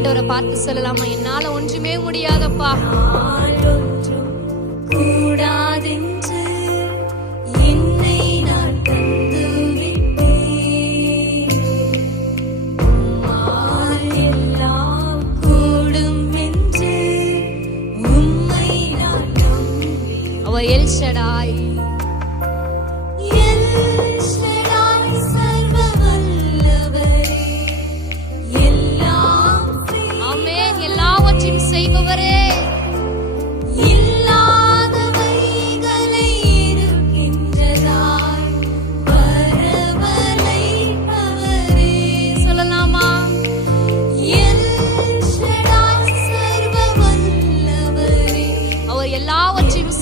ஆண்டவரை பார்த்து சொல்லலாமா? என்னால ஒன்றுமே முடியாதப்பா. கூடாதென்று என்னை நான் தந்து விட்டேன். உம்மால் எல்லாம்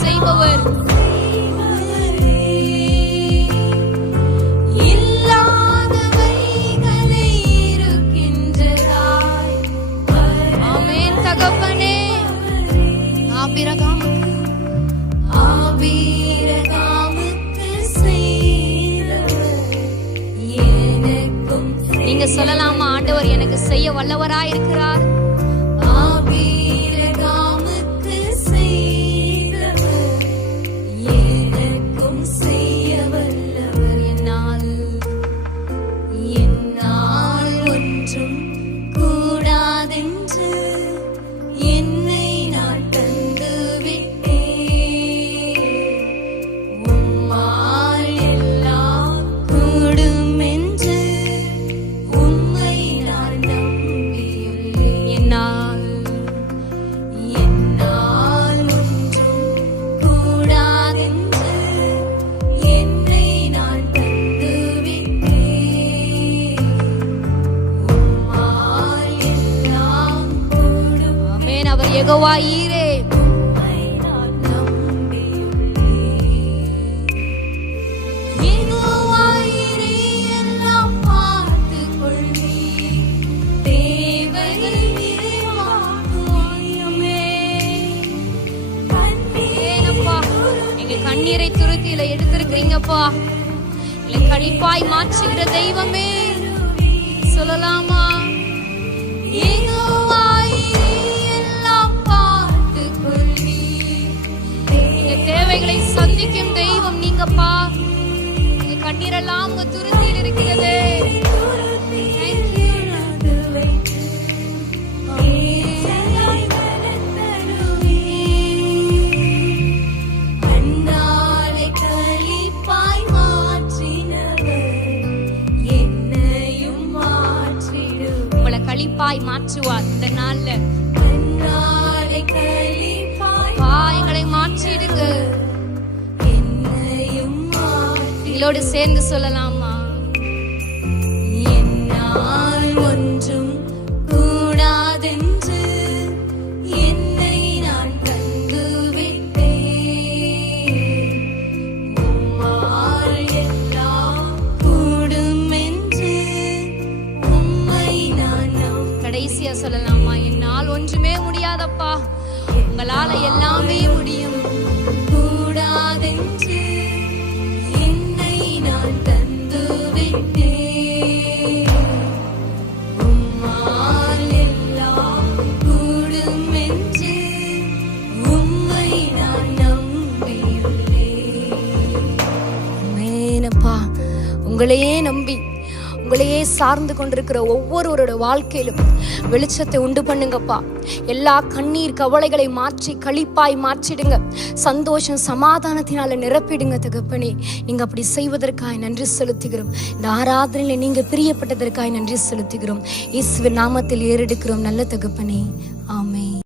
செய்பவர். நீங்க சொல்லலாமா ஆண்டவர் எனக்கு செய்ய வல்லவராயிருக்கிறார்? இருக்கிறார் ஏனப்பா எங்க கண்ணீரை துருத்தியில எடுத்திருக்கிறீங்கப்பா. இல்லை கழிப்பாய் மாற்றுகிற தெய்வமே. சொல்லலாமா? தேவைகளை சந்திக்கும் தெய்வம் நீங்கப்பா. எங்க கண்ணீரெல்லாம் உங்க துருத்தியில் இருக்கிறது. களிப்பாய் என்னையும் உங்களை மாற்றுவார் இந்த நாள்ல. கண்ணாலை களி பா எங்களை மாற்றிடுங்க. என்னையும் எங்களோடு சேர்ந்து சொல்லலாமா? என்னால் ஒன்று உங்களையே நம்பி உங்களையே சார்ந்து கொண்டிருக்கிற ஒவ்வொருவரோட வாழ்க்கையிலும் வெளிச்சத்தை உண்டு பண்ணுங்கப்பா. எல்லா கண்ணீர் கவலைகளை மாற்றி கழிப்பாய் மாற்றிடுங்க. சந்தோஷம் சமாதானத்தினால நிரப்பிடுங்க தகப்பனே. நீங்க அப்படி செய்வதற்காய் நன்றி செலுத்துகிறோம். இந்த ஆராதனையில நீங்க பிரியப்பட்டதற்காய் நன்றி செலுத்துகிறோம். இயேசுவின் நாமத்தில் ஏறெடுக்கிறோம். நல்ல தகப்பனே.